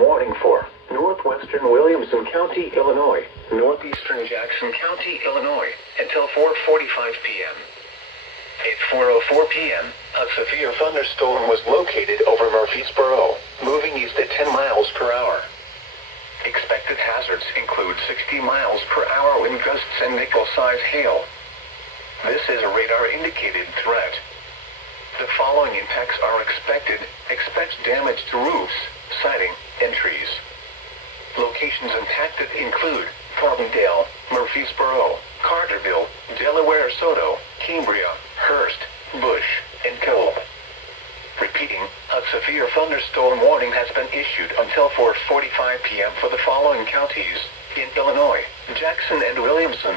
warning for northwestern Williamson County, Illinois, northeastern Jackson County, Illinois, until 4:45 p.m. At 4:04 p.m., a severe thunderstorm was located over Murfreesboro, moving east at 10 miles per hour. Expected hazards include 60 miles per hour wind gusts and nickel-size hail. This is a radar-indicated threat. The following impacts are expected. Expect damage to roofs, siding, and trees. Locations impacted include Carbondale, Murfreesboro, Carterville, Delaware, Soto, Cambria, Hearst, Bush, and Cole. Repeating, a severe thunderstorm warning has been issued until 4:45 p.m. for the following counties in Illinois: Jackson and Williamson.